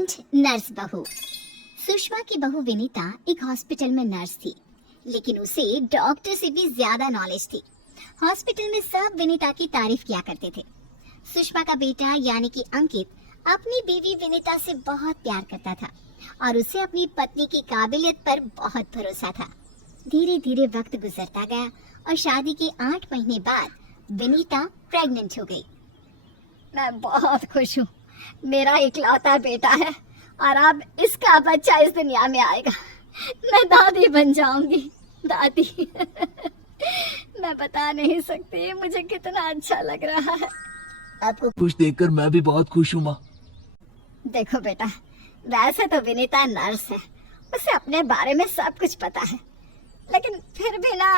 Pregnant nurse बहू। सुषमा की बहू विनीता एक हॉस्पिटल में नर्स थी, लेकिन उसे डॉक्टर से भी ज्यादा नॉलेज थी। हॉस्पिटल में सब विनीता की तारीफ किया करते थे। सुषमा का बेटा यानी कि अंकित अपनी बीवी विनीता से बहुत प्यार करता था और उसे अपनी पत्नी की काबिलियत पर बहुत भरोसा था। धीरे धीरे वक्त गुजरता गया और शादी के 8 महीने बाद विनीता प्रेग्नेंट हो गई। मैं बहुत खुश हूँ, मेरा इकलौता बेटा है और अब इसका बच्चा इस दुनिया में आएगा। मैं दादी बन जाऊंगी, दादी। मैं बता नहीं सकती मुझे कितना अच्छा लग रहा है। आपको खुश देखकर मैं भी बहुत खुश हूँ माँ। देखो बेटा, वैसे तो विनीता नर्स है, उसे अपने बारे में सब कुछ पता है, लेकिन फिर भी ना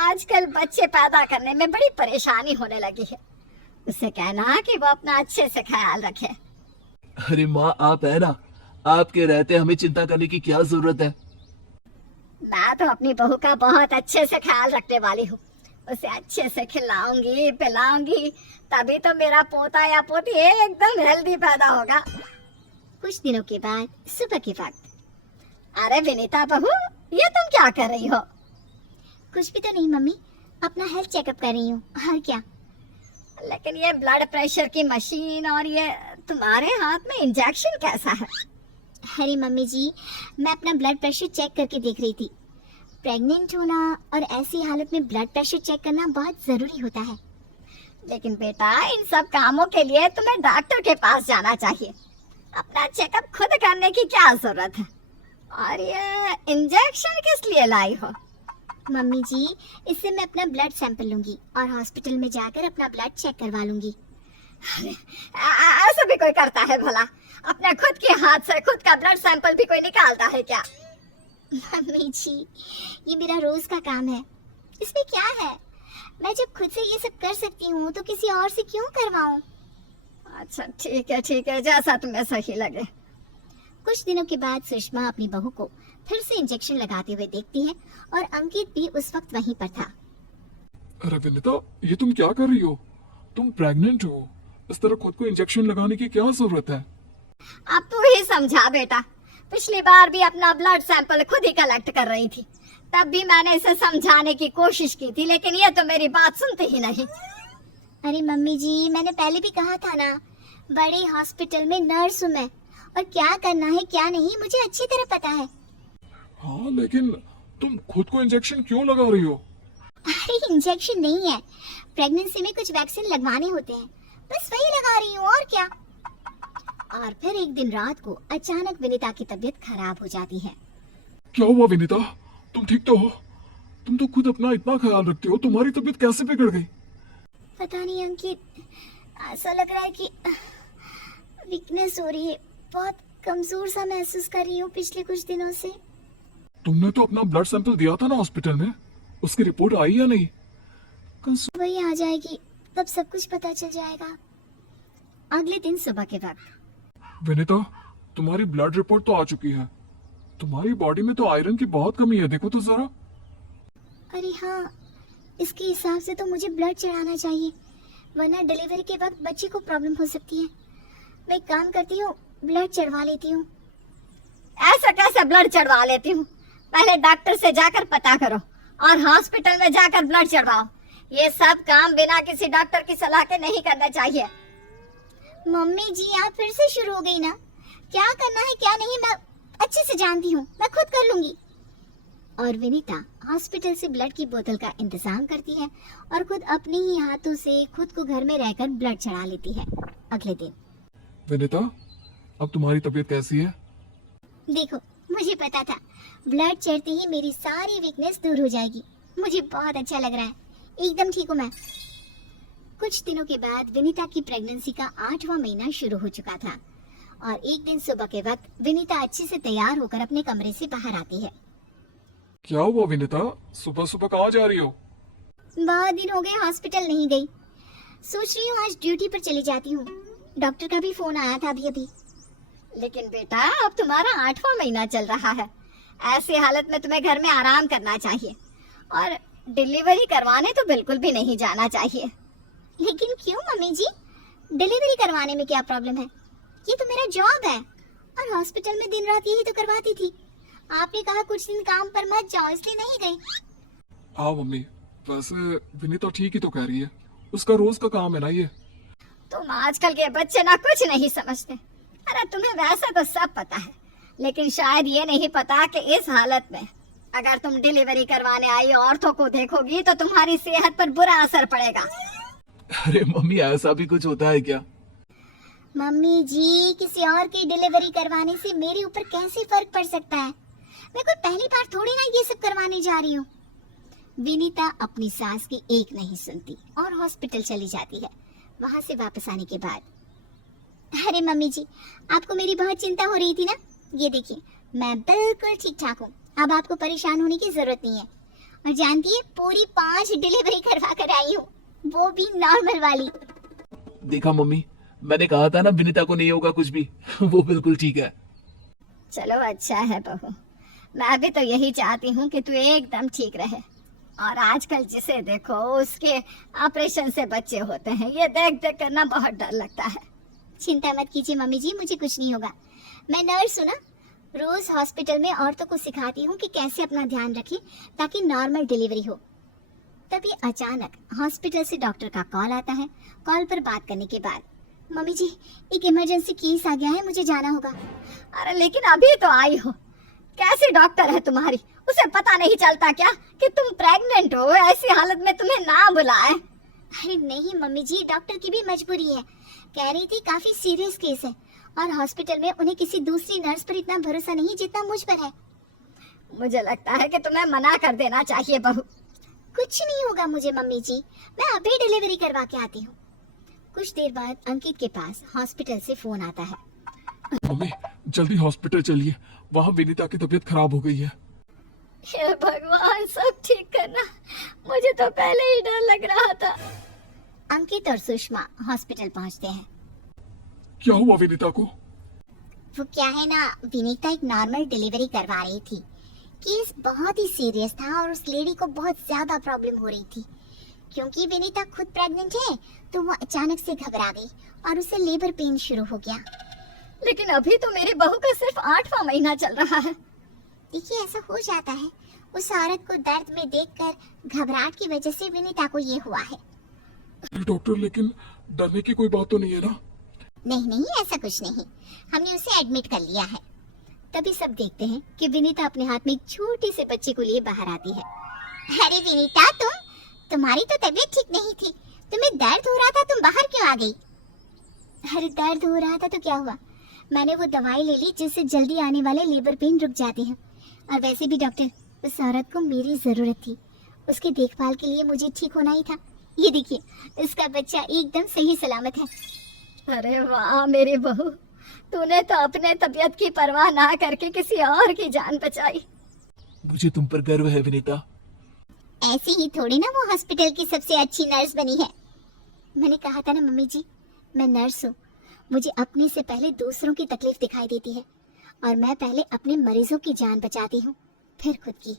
आजकल बच्चे पैदा करने में बड़ी परेशानी होने लगी है। उसे कहना कि वो अपना अच्छे से ख्याल रखे। अरे माँ, आप है ना, आपके रहते हमें चिंता करने की क्या जरूरत है। मैं तो अपनी बहू का बहुत अच्छे से ख्याल रखने वाली हूँ। उसे अच्छे से खिलाऊंगी पिलाऊंगी, तभी तो मेरा पोता या पोती एकदम हेल्दी पैदा होगा। कुछ दिनों के बाद सुबह के वक्त। अरे विनीता बहू, ये तुम क्या कर रही हो? कुछ भी तो नहीं मम्मी, अपना हेल्थ चेकअप कर रही हूँ। और क्या? लेकिन ये ब्लड प्रेशर की मशीन और ये तुम्हारे हाथ में इंजेक्शन कैसा है? अरे मम्मी जी, मैं अपना ब्लड प्रेशर चेक करके देख रही थी। प्रेग्नेंट होना और ऐसी हालत में ब्लड प्रेशर चेक करना बहुत जरूरी होता है। लेकिन बेटा, इन सब कामों के लिए तुम्हें डॉक्टर के पास जाना चाहिए। अपना चेकअप खुद करने की क्या जरूरत है? और ये इंजेक्शन किस लिए लाई हो? मम्मी जी, इससे मैं अपना ब्लड सैंपल लूंगी और हॉस्पिटल में जाकर अपना ब्लड चेक करवा लूंगी। ऐसा भी कोई करता है भला? अपने खुद के हाथ से खुद का ब्लड सैंपल भी कोई निकालता है क्या? मम्मी जी, ये मेरा रोज का काम है, इसमें क्या है? मैं जब खुद से ये सब कर सकती हूँ तो किसी और से क्यों करवाऊँ? अच्छा ठीक है, जैसा तुम्हें सही लगे। कुछ दिनों के बाद सुषमा अपनी बहू को फिर से इंजेक्शन लगाते हुए देखती है और अंकित भी उस वक्त वहीं पर था। अरे विनीता, ये तुम क्या कर रही हो? तुम प्रेग्नेंट हो, इस तरह खुद को इंजेक्शन लगाने की क्या जरूरत है? अब तू ही समझा बेटा। पिछली बार भी अपना ब्लड सैंपल खुद ही कलेक्ट कर रही थी, तब भी मैंने इसे समझाने की कोशिश की थी, लेकिन ये तो मेरी बात सुनती ही नहीं। अरे मम्मी जी, मैंने पहले भी कहा था ना, बड़े हॉस्पिटल में नर्स हूँ मैं, और क्या करना है क्या नहीं मुझे अच्छी तरह पता है। हाँ, लेकिन तुम खुद को इंजेक्शन क्यों लगा रही हो? अरे इंजेक्शन नहीं है, प्रेगनेंसी में कुछ वैक्सीन लगवाने होते हैं, बस वही लगा रही हूँ, और क्या। और फिर एक दिन रात को अचानक विनीता की तबीयत खराब हो जाती है। क्या हुआ विनीता? तुम ठीक तो हो? तुम तो खुद अपना इतना ख्याल रखती हो, तुम्हारी तबीयत कैसे बिगड़ गई? पता नहीं अंकित, ऐसा लग रहा है कि वीकनेस हो रही है, बहुत कमजोर सा महसूस कर रही हूँ पिछले कुछ दिनों से। तुमने तो अपना ब्लड सैंपल दिया था ना हॉस्पिटल में, उसकी रिपोर्ट आई या नहीं? वही आ जाएगी, तब सब कुछ पता चल जाएगा। अगले दिन सुबह के वक्त। विनीता, तुम्हारी ब्लड रिपोर्ट तो आ चुकी है। तुम्हारी बॉडी में तो आयरन की बहुत कमी है, देखो तो जरा। अरे हाँ, इसके हिसाब से तो मुझे ब्लड चढ़ाना चाहिए, वरना डिलीवरी के वक्त बच्चे को प्रॉब्लम हो सकती है। मैं एक काम करती हूँ, ब्लड चढ़वा लेती हूँ। ऐसा कैसे ब्लड चढ़वा लेती हूँ? पहले डॉक्टर से जाकर पता करो और हॉस्पिटल में जाकर ब्लड चढ़वाओ। ये सब काम बिना किसी डॉक्टर की सलाह के नहीं करना चाहिए। मम्मी जी, आप फिर से शुरू हो गई ना? क्या करना है क्या नहीं मैं अच्छे से जानती हूँ, मैं खुद कर लूंगी। और विनीता हॉस्पिटल से ब्लड की बोतल का इंतजाम करती है और खुद अपने ही हाथों से खुद को घर में रहकर ब्लड चढ़ा लेती है। अगले दिन। विनीता, अब तुम्हारी तबीयत कैसी है? देखो, मुझे पता था ब्लड चढ़ते ही मेरी सारी वीकनेस दूर हो जाएगी। मुझे बहुत अच्छा लग रहा है, एकदम ठीक हूँ मैं। कुछ दिनों के बाद विनीता की प्रेगनेंसी का 8वां महीना शुरू हो चुका था और एक दिन सुबह के वक्त विनीता अच्छे से तैयार होकर अपने कमरे से बाहर आती है। क्या हुआ विनीता, सुबह सुबह कहाँ जा रही हो? बहुत दिन हो गए हॉस्पिटल नहीं गई, सोच रही हूँ आज ड्यूटी पर चली जाती हूँ। डॉक्टर का भी फोन आया था अभी। लेकिन बेटा, अब तुम्हारा 8वां महीना चल रहा है, ऐसी हालत में तुम्हें घर में आराम करना चाहिए और डिलीवरी करवाने तो बिल्कुल भी नहीं जाना चाहिए। लेकिन क्यों मम्मी जी, डिलीवरी करवाने में क्या प्रॉब्लम है? ये तो मेरा जॉब है और हॉस्पिटल में दिन रात यही तो करवाती थी। आपने कहा कुछ दिन काम पर मत जाओ, इसलिए नहीं गई। हाँ मम्मी, वैसे विनीता ठीक ही तो कह रही है, उसका रोज का काम है ना ये। तुम आजकल के बच्चे ना कुछ नहीं समझते। अरे तुम्हें वैसे तो सब पता है, लेकिन शायद ये नहीं पता कि इस हालत में अगर तुम डिलीवरी करवाने आई औरतों को देखोगी तो तुम्हारी सेहत पर बुरा असर पड़ेगा। अरे मम्मी, ऐसा भी कुछ होता है क्या? मम्मी जी, किसी और की डिलीवरी करवाने से मेरे ऊपर कैसे फर्क पड़ सकता है? मैं कोई पहली बार थोड़ी ना ये सब करवाने जा रही हूँ। विनीता अपनी सास की एक नहीं सुनती और हॉस्पिटल चली जाती है। वहां से वापस आने के बाद, अरे मम्मी जी, आपको मेरी बहुत चिंता हो रही थी ना? ये देखिए, मैं बिल्कुल ठीक ठाक हूँ। अब आपको परेशान होने की जरूरत नहीं है। और जानती है, पूरी 5 डिलीवरी करवा कर आई हूँ, वो भी नॉर्मल वाली। देखा मम्मी, मैंने कहा था ना विनीता को नहीं होगा कुछ भी। वो बिल्कुल ठीक है। चलो अच्छा है बहू, मैं भी तो यही चाहती हूँ कि तू एकदम ठीक रहे। और आजकल जिसे देखो उसके ऑपरेशन से बच्चे होते हैं, ये देख देख कर ना बहुत डर लगता है। चिंता मत कीजिए मम्मी जी, मुझे कुछ नहीं होगा। मैं नर्स हूँ ना, रोज हॉस्पिटल में औरतों को सिखाती हूँ कि कैसे अपना ध्यान रखें ताकि नॉर्मल डिलीवरी हो। तभी अचानक हॉस्पिटल से डॉक्टर का कॉल आता है। कॉल पर बात करने के बाद, मम्मी जी, एक इमरजेंसी केस आ गया है, मुझे जाना होगा। अरे लेकिन अभी तो आई हो, कैसी डॉक्टर है तुम्हारी? उसे पता नहीं चलता क्या कि तुम प्रेग्नेंट हो? ऐसी हालत में तुम्हें ना बुलाए। अरे नहीं मम्मी जी, डॉक्टर की भी मजबूरी है। कह रही थी काफी सीरियस केस है और हॉस्पिटल में उन्हें किसी दूसरी नर्स पर इतना भरोसा नहीं जितना मुझ पर है। मुझे लगता है कि तुम्हें मना कर देना चाहिए बहू। कुछ नहीं होगा मुझे मम्मी जी, मैं अभी डिलीवरी करवा के आती हूँ। कुछ देर बाद अंकित के पास हॉस्पिटल से फोन आता है। मम्मी, जल्दी हॉस्पिटल चलिए, वहाँ विनीता की तबीयत खराब हो गई है। हे भगवान, सब ठीक करना, मुझे तो पहले ही डर लग रहा था। अंकित और सुषमा हॉस्पिटल पहुँचते हैं। क्या हुआ विनीता को? वो क्या है ना, विनीता एक नॉर्मल डिलीवरी करवा रही थी। केस बहुत ही सीरियस था और उस लेडी को बहुत ज्यादा प्रॉब्लम हो रही थी। क्योंकि विनीता खुद प्रेग्नेंट है तो वो अचानक से घबरा गई और उसे लेबर पेन शुरू हो गया। लेकिन अभी तो मेरी बहू का सिर्फ 8वां महीना चल रहा है। देखिए, ऐसा हो जाता है। उस औरत को दर्द में देखकर घबराहट की वजह से विनीता को ये हुआ है। डॉक्टर, लेकिन डरने की कोई बात तो नहीं है ना? नहीं नहीं, ऐसा कुछ नहीं, हमने उसे एडमिट कर लिया है। तभी सब देखते हैं कि विनीता अपने हाथ में एक छोटी से बच्चे को लिए बाहर आती है। अरे विनीता, तुम्हारी तो तबीयत ठीक नहीं थी, तुम्हें दर्द हो रहा था, तुम बाहर क्यों आ गई? अरे दर्द हो रहा था तो क्या हुआ, मैंने वो दवाई ले ली जिससे जल्दी आने वाले लेबर पेन रुक जाते हैं। और वैसे भी डॉक्टर, उस औरत को मेरी जरूरत थी, उसकी देखभाल के लिए मुझे ठीक होना ही था। ये देखिए, इसका बच्चा एकदम सही सलामत है। अरे वाह मेरी बहू, तूने तो अपने तबीयत की परवाह ना करके किसी और की जान बचाई। मुझे तुम पर गर्व है विनीता। ऐसी ही थोड़ी ना वो हॉस्पिटल की सबसे अच्छी नर्स बनी है। मैंने कहा था ना मम्मी जी, मैं नर्स हूँ, मुझे अपने से पहले दूसरों की तकलीफ दिखाई देती है और मैं पहले अपने मरीजों की जान बचाती हूँ, फिर खुद की।